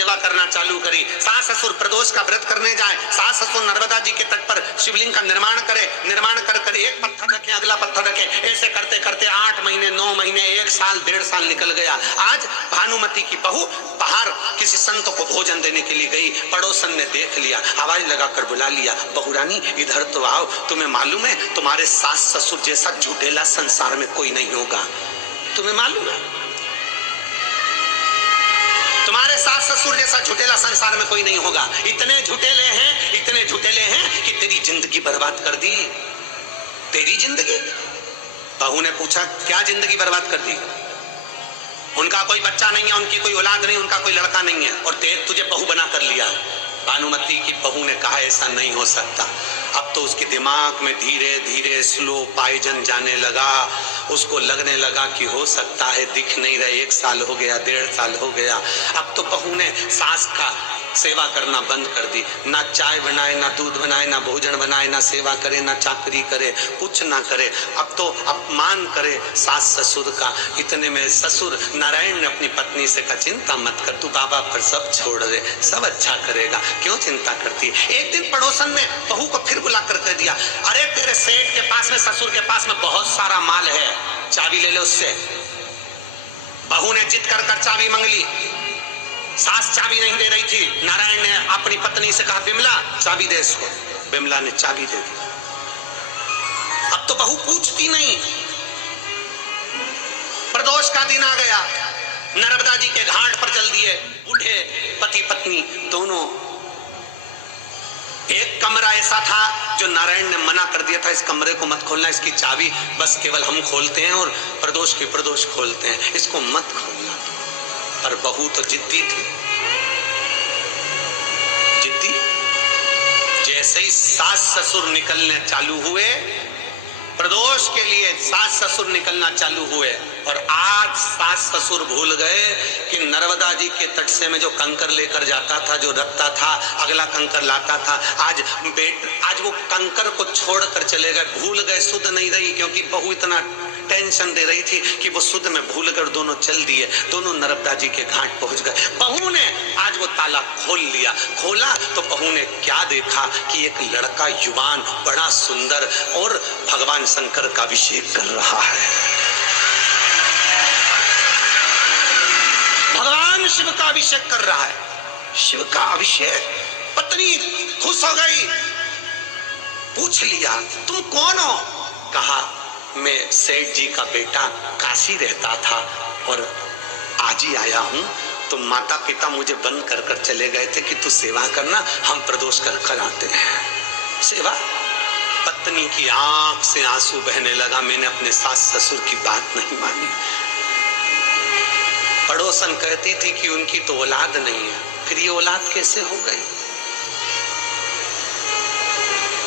सेवा करना चालू करी। सास ससुर प्रदोष का व्रत करने जाए, सास ससुर नर्मदा जी के तट पर शिवलिंग का निर्माण करे, निर्माण कर एक पत्थर रखे, अगला पत्थर रखे, ऐसे करते करते 8 महीने 9 महीने 1 साल 1.5 साल निकल गया। आज भानुमति की बहू बाहर किसी संत को भोजन देने के लिए गई, पड़ोसन ने देख लिया, आवाज लगाकर बुला लिया, बहू रानी इधर तो आओ, तुम्हें मालूम है तुम्हारे सास ससुर जैसा झूठेला संसार में कोई नहीं होगा। तुम्हें मालूम है तुम्हारे सास ससुर जैसा झूठेला संसार में कोई नहीं होगा। इतने झूठेले हैं, इतने झूठेले हैं कि तेरी जिंदगी बर्बाद कर दी। तेरी जिंदगी? बहू ने पूछा क्या जिंदगी बर्बाद कर दी? उनका कोई बच्चा नहीं है, उनकी कोई औलाद नहीं, उनका कोई लड़का नहीं है और तुझे बहू बना कर लिया। भानुमति की बहू ने कहा ऐसा नहीं हो सकता। अब तो उसके दिमाग में धीरे धीरे स्लो पॉइजन जाने लगा। उसको लगने लगा कि हो सकता है दिख नहीं रहे, 1 साल हो गया, 1.5 साल हो गया। अब तो बहू ने सास का सेवा करना बंद कर दी। ना चाय बनाए, ना दूध बनाए, ना भोजन बनाए, ना सेवा करे, ना चाकरी करे, कुछ ना करे। अब तो अपमान करे सास ससुर का। इतने में ससुर नारायण ने अपनी पत्नी से कहा चिंता मत कर, तू बाबा पर सब छोड़ दे, सब अच्छा करेगा, क्यों चिंता करती। एक दिन पड़ोसन ने बहू को फिर बुला कर कह दिया, अरे तेरे सेठ के पास में, ससुर के पास में बहुत सारा माल है, चाबी ले ले उससे। बहू ने जिद कर कर चाबी मांग ली। सास चाबी नहीं दे रही थी। नारायण ने अपनी पत्नी से कहा बिमला चाबी दे इसको। बिमला ने चाबी दे दी। अब तो बहू पूछती नहीं। प्रदोष का दिन आ गया, नर्मदा जी के घाट पर चल दिए बूढ़े पति पत्नी दोनों। एक कमरा ऐसा था जो नारायण ने मना कर दिया था, इस कमरे को मत खोलना, इसकी चाबी बस केवल हम खोलते हैं और प्रदोष की प्रदोष खोलते हैं, इसको मत खोलना। पर बहू तो जिद्दी थी, जिद्दी। जैसे ही सास ससुर निकलने चालू हुए, प्रदोष के लिए सास ससुर निकलना चालू हुए, और आज सास ससुर भूल गए कि नर्मदा जी के तट से में जो कंकर लेकर जाता था, जो रखता था, अगला कंकर लाता था, आज वो कंकर को छोड़कर चले गए, भूल गए, सुध नहीं रही, क्योंकि बहू इतना टेंशन दे रही थी कि वो सुध में भूल कर दोनों चल दिए, दोनों नर्मदा जी के घाट पहुंच गए। बहू ने आज वो ताला खोल लिया, खोला तो बहू ने क्या देखा कि एक लड़का युवान बड़ा सुंदर और भगवान शंकर का अभिषेक कर रहा है। भगवान शिव का अभिषेक कर रहा है, शिव का अभिषेक। पत्नी खुश हो गई, पूछ लिया तुम कौन हो? कहा मैं सेठ जी का बेटा काशी रहता था और आज ही आया हूं। तो माता पिता मुझे बंद कर कर चले गए थे कि तू सेवा करना, हम प्रदोष कर कर आते हैं सेवा। पत्नी की आंख से आंसू बहने लगा, मैंने अपने सास ससुर की बात नहीं मानी। पड़ोसन कहती थी कि उनकी तो औलाद नहीं है, फिर ये औलाद कैसे हो गई?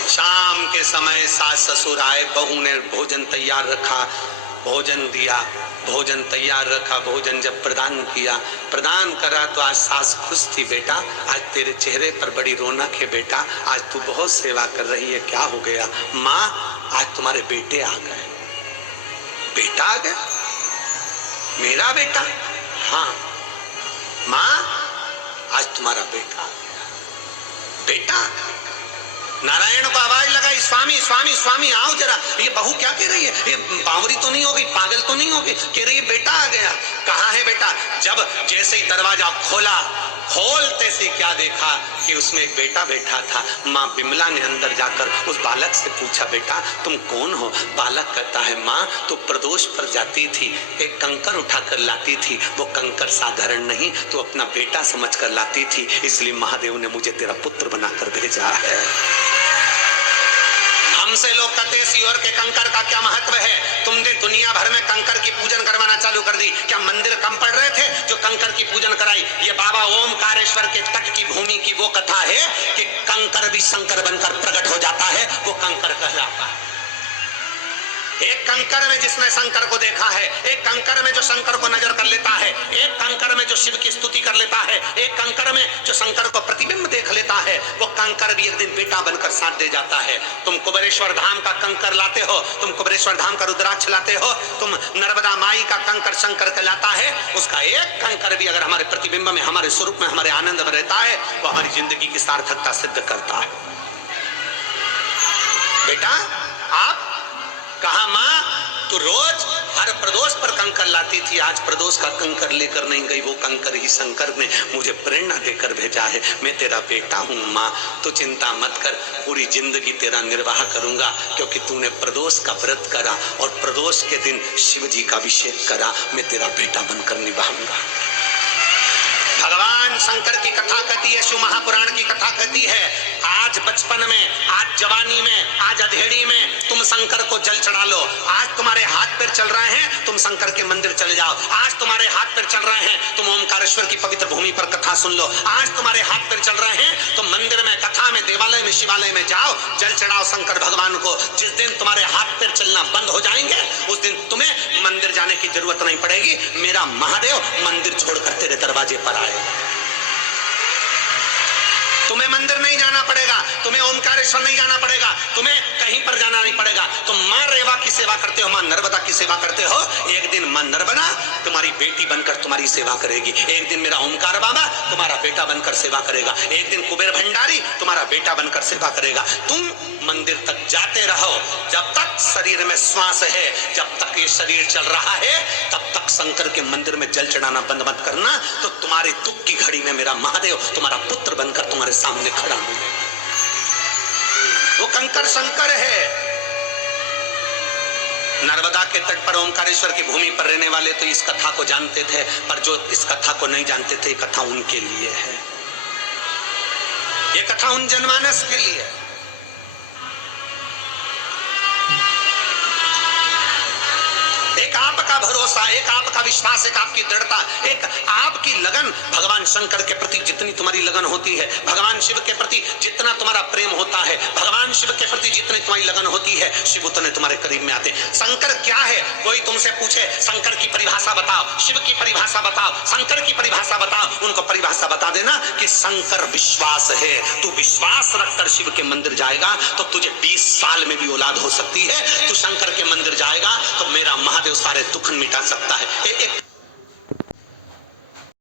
शाम के समय सास ससुर आए, बहू ने भोजन तैयार रखा, भोजन दिया, भोजन तैयार रखा, भोजन जब प्रदान किया, प्रदान करा तो आज सास खुश थी, बेटा आज तेरे चेहरे पर बड़ी रौनक है, बेटा आज तू बहुत सेवा कर रही है, क्या हो गया? माँ आज तुम्हारे बेटे आ गए। बेटा आ गया? मेरा बेटा? हाँ माँ आज तुम्हारा बेटा। बेटा? नारायण को आवाज लगाई, स्वामी स्वामी स्वामी आओ जरा। ये बहू क्या कह रही है? ये बावरी तो नहीं होगी, पागल तो नहीं होगी? कह रही है बेटा आ गया। कहाँ है बेटा? जब जैसे ही दरवाजा खोला, खोलते से क्या देखा कि उसमें एक बेटा बैठा था। माँ बिमला ने अंदर जाकर उस बालक से पूछा बेटा तुम कौन हो? बालक कहता है माँ तो प्रदोष पर जाती थी, एक कंकर उठाकर लाती थी, वो कंकर साधारण नहीं तो अपना बेटा समझकर लाती थी, इसलिए महादेव ने मुझे तेरा पुत्र बनाकर भेजा है। हमसे लोग कहते हैं सियोर के कंकर का क्या महत्व है? तुमने दुनिया भर में कंकर की पूजन करवाना चालू कर दी। क्या मंदिर कम पड़ रहे थे जो कंकर की पूजन कराई? ये बाबा ओमकारेश्वर के तट की भूमि की वो कथा है कि कंकर भी शंकर बनकर प्रकट हो जाता है, वो कंकर कहलाता है। एक कंकर में जिसने शंकर को देखा है, एक कंकर में जो शंकर को नजर कर लेता है, एक कंकर में जो शिव की स्तुति कर लेता है, एक कंकर में जो शंकर को प्रतिबिंब देख लेता है, वो कंकर भी एक दिन बेटा बनकर साथ दे जाता है। तुम कुबेरेश्वर धाम का कंकर लाते हो, तुम कुबेरेश्वर धाम का रुद्राक्ष लाते हो, तुम नर्मदा माई का कंकर शंकर कहलाता है, उसका एक कंकर भी अगर हमारे प्रतिबिंब में, हमारे स्वरूप में, हमारे आनंद में रहता है, वो हमारी जिंदगी की सार्थकता सिद्ध करता है। बेटा आप कहा, मां तू रोज हर प्रदोष पर कंकर लाती थी, आज प्रदोष का कंकर लेकर नहीं गई, वो कंकर ही शंकर ने मुझे प्रेरणा देकर भेजा है। मैं तेरा बेटा हूं मां, तो चिंता मत कर, पूरी जिंदगी तेरा निर्वाह करूंगा, क्योंकि तूने प्रदोष का व्रत करा और प्रदोष के दिन शिव जी का अभिषेक करा, मैं तेरा बेटा बनकर निभाऊंगा। भगवान शंकर की कथा कहती है, शिव महापुराण की कथा कहती है, आज बचपन में, आज जवानी में, आज अधेड़ी में तुम शंकर को जल चढ़ा लो। आज तुम्हारे हाथ पैर चल रहे हैं, तुम शंकर के मंदिर चले जाओ। आज तुम्हारे हाथ पैर चल रहे हैं, तुम ओमकारेश्वर की पवित्र भूमि पर कथा सुन लो। आज तुम्हारे हाथ पैर चल रहे हैं, तुम मंदिर में, कथा में, देवालय में, शिवालय में जाओ, जल चढ़ाओ शंकर भगवान को। जिस दिन तुम्हारे हाथ पैर चलना बंद हो जाएंगे, उस दिन तुम्हें मंदिर जाने की जरूरत नहीं पड़ेगी। मेरा महादेव मंदिर छोड़कर तेरे दरवाजे पर आए। तुम्हें मंदिर नहीं जाना पड़ेगा, तुम्हें ओमकारेश्वर नहीं जाना पड़ेगा, तुम्हें कहीं पर जाना नहीं पड़ेगा। तुम मां रेवा की सेवा करते हो, मां नर्मदा की सेवा करते हो, एक दिन मां नर्मदा तुम्हारी बेटी बनकर तुम्हारी सेवा करेगी। एक दिन मेरा ओमकार बाबा तुम्हारा बेटा बनकर सेवा करेगा। एक दिन कुबेर भंडारी तुम्हारा बेटा बनकर सेवा करेगा। तुम मंदिर तक जाते रहो, जब तक शरीर में श्वास है, जब तक ये शरीर चल रहा है, तब तक शंकर के मंदिर में जल चढ़ाना बंद मत करना। तो तुम्हारे दुख की घड़ी में मेरा महादेव तुम्हारा पुत्र बनकर तुम्हारे सामने खड़ा होगा। वो कंकर शंकर है। नर्मदा के तट पर ओमकारेश्वर की भूमि पर रहने वाले तो इस कथा को जानते थे, पर जो इस कथा को नहीं जानते थे, ये कथा उनके लिए है, ये कथा उन जनमानस के लिए है। एक आपका भरोसा, एक आपका विश्वास, एक आपकी दृढ़ता, एक आपकी लगन भगवान शंकर के प्रति जितनी तुम्हारी लगन होती है, भगवान शिव के प्रति जितना तुम्हारा प्रेम होता है, भगवान शिव के प्रति जितनी तुम्हारी लगन होती है, शिव उतने तुम्हारे करीब में आते। शंकर क्या है? कोई तुमसे पूछे शंकर की परिभाषा बताओ, शिव की परिभाषा बताओ, शंकर की परिभाषा बताओ, उनको परिभाषा बता देना कि शंकर विश्वास है। तू विश्वास रखकर शिव के मंदिर जाएगा तो तुझे 20 साल में भी औलाद हो सकती है। तू शंकर के मंदिर जाएगा तो मेरा महादेव सारे दुख मिटा सकता है। एक